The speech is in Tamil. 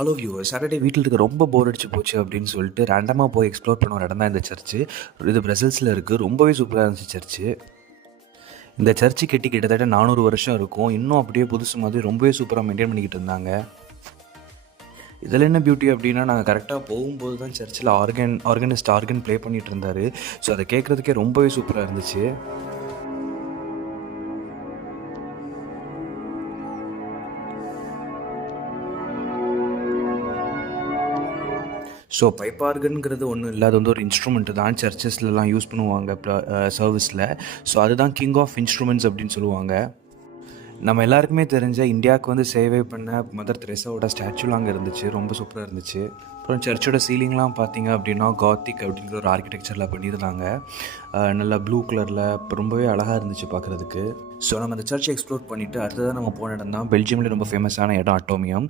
ஹலோ வியூவர், சாட்டர்டே வீட்டில் இருக்க ரொம்ப போர் அடிச்சு போச்சு அப்படின்னு சொல்லிட்டு ரேண்டமாக போய் எக்ஸ்ப்ளோர் பண்ண ஒரு இடம் தான் இந்த சர்ச்சு. இது பிரசல்ஸில் இருக்குது. ரொம்பவே சூப்பராக இருந்துச்சு சர்ச்சு. இந்த சர்ச்சு கட்டி கிட்டத்தட்ட 400 வருஷம் இருக்கும். இன்னும் அப்படியே புதுசு மாதிரி ரொம்பவே சூப்பராக மெயின்டைன் பண்ணிக்கிட்டு இருந்தாங்க. இதில் என்ன பியூட்டி அப்படின்னா, நாங்கள் கரெக்டாக போகும்போது தான் சர்ச்சில் ஆர்கனிஸ்ட் ஆர்கன் ப்ளே பண்ணிகிட்டு இருந்தார். ஸோ அதை கேட்குறதுக்கே ரொம்பவே சூப்பராக இருந்துச்சு. ஸோ பைப் ஆர்கனுங்கிறது ஒன்றும் இல்லை, அது வந்து ஒரு இன்ஸ்ட்ருமெண்ட்டு தான். சர்ச்சஸ்லலாம் யூஸ் பண்ணுவாங்க சர்வீஸில். ஸோ அதுதான் கிங் ஆஃப் இன்ஸ்ட்ருமெண்ட்ஸ் அப்படின்னு சொல்லுவாங்க. நம்ம எல்லாருக்குமே தெரிஞ்ச இந்தியாவுக்கு வந்து சேவை பண்ண மதர் தெரேசாவோட ஸ்டாச்சுலாம் அங்கே இருந்துச்சு. ரொம்ப சூப்பராக இருந்துச்சு. அப்புறம் சர்ச்சோட சீலிங்லாம் பார்த்தீங்க அப்படின்னா காத்திக் அப்படிங்கிற ஒரு ஆர்கிடெக்சரில் பண்ணியிருந்தாங்க. நல்லா ப்ளூ கலரில் ரொம்பவே அழகாக இருந்துச்சு பார்க்குறதுக்கு. ஸோ நம்ம அந்த சர்ச்சை எக்ஸ்ப்ளோர் பண்ணிவிட்டு அடுத்ததாக நம்ம போன இடம் தான் பெல்ஜியமில் ரொம்ப ஃபேமஸான இடம் அட்டோமியம்.